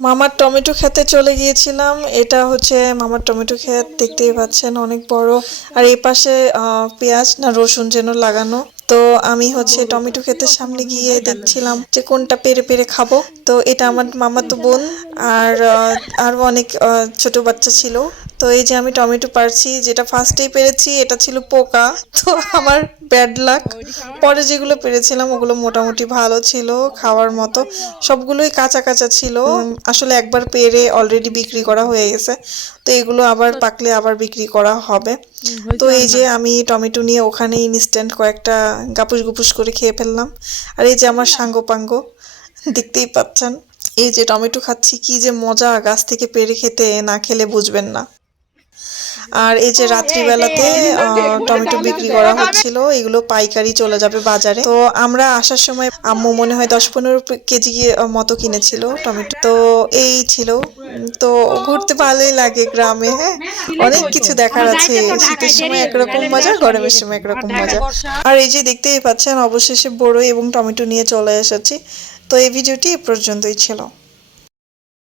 মামার টমেটো খেতে চলে গিয়েছিলাম। এটা হচ্ছে মামার টমেটো খেত, দেখতেই পাচ্ছেন, অনেক বড়। আর এই পাশে পেঁয়াজ না রসুন যেন লাগানো। তো আমি হচ্ছে টমেটো ক্ষেতের সামনে গিয়ে দেখছিলাম যে কোনটা পেরে পেরে খাব। তো এটা আমার মামাতো বোন আর আহ, আরও অনেক ছোট বাচ্চা ছিল। তো এই যে আমি টমেটো পারছি যেটা ফার্স্টেই পেরেছি এটা ছিল পোকা। তো আমার ব্যাড লাক পরে যেগুলো পেরেছিলাম ওগুলো মোটামুটি ভালো ছিল খাওয়ার মতো। সবগুলোই কাঁচা কাঁচা ছিল। আসলে একবার পেরে অলরেডি বিক্রি করা হয়ে গেছে। তো এগুলো আবার পাকলে আবার বিক্রি করা হবে। তো এই যে আমি টমেটো নিয়ে ওখানে ইনস্ট্যান্ট কয়েকটা গাপুস গুপুস করে খেয়ে ফেললাম। আর এই যে আমার সাঙ্গ পাঙ্গ দেখতেই পাচ্ছেন এই যে টমেটো খাচ্ছি কি যে মজা গাছ থেকে পেরে খেতে না খেলে বুঝবেন না। আর এই যে রাত্রিবেলাতে আহ, টমেটো বিক্রি করা হচ্ছিল এগুলো পাইকারি চলে যাবে বাজারে। তো আমরা আসার সময় আম্মু মনে হয় দশ পনেরো কেজি মতো কিনেছিল টমেটো। তো এই ছিল তো ঘুরতে ভালোই লাগে গ্রামে হ্যাঁ? অনেক কিছু দেখার আছে শীতের সময় একরকম মজা গরমের সময় একরকম মজা। আর এই যে দেখতেই পাচ্ছেন অবশেষে বড়ই এবং টমেটো নিয়ে চলে এসেছি। তো এই ভিডিওটি এ পর্যন্তই ছিল।